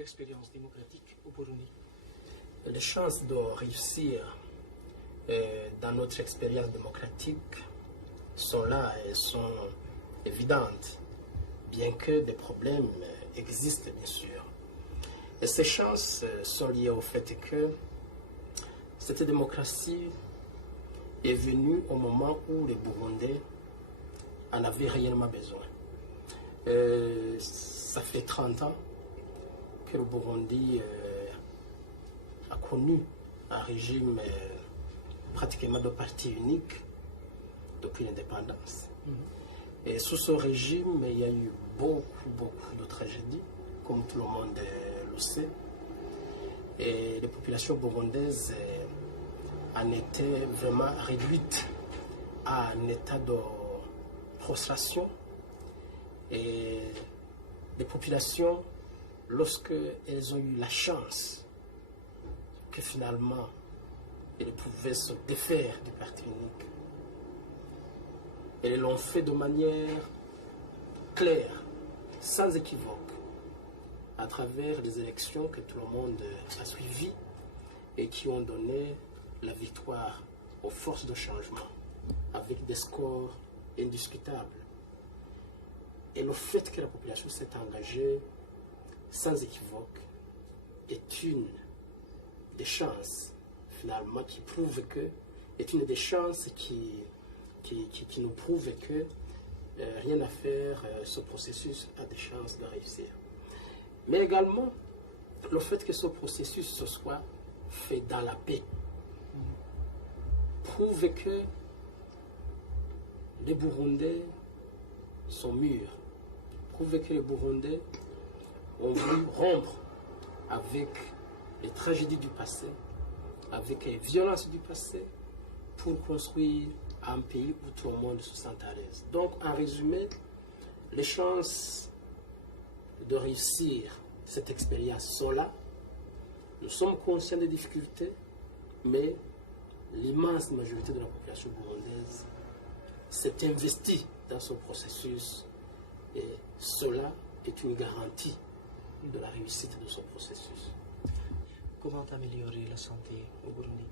votre expérience démocratique au Burundi? Les chances de réussir dans notre expérience démocratique sont là et sont évidentes, bien que des problèmes existent bien sûr. Et ces chances sont liées au fait que cette démocratie est venue au moment où les Burundais en avaient réellement besoin. Ça fait 30 ans que le Burundi a connu un régime pratiquement de parti unique depuis l'indépendance. Et sous ce régime, il y a eu beaucoup de tragédies, comme tout le monde le sait. Et les populations burundaises en étaient vraiment réduites à un état de prostration. Et les populations, lorsque elles ont eu la chance que finalement elles pouvaient se défaire du parti unique, elles l'ont fait de manière claire, sans équivoque, à travers des élections que tout le monde a suivies et qui ont donné la victoire aux forces de changement avec des scores indiscutables. Et le fait que la population s'est engagée sans équivoque est une des chances finalement qui prouve que, est une des chances qui nous prouve que rien à faire, ce processus a des chances de réussir. Mais également, le fait que ce processus se soit fait dans la paix prouve que les Burundais sont mûrs, prouve que les Burundais ont voulu rompre avec les tragédies du passé, avec les violences du passé, pour construire un pays où tout le monde se sent à l'aise. Donc, en résumé, les chances de réussir cette expérience sont là. Nous sommes conscients des difficultés, mais l'immense majorité de la population burundaise s'est investie dans ce processus et cela est une garantie de la réussite de ce processus. Comment améliorer la santé au Burundi?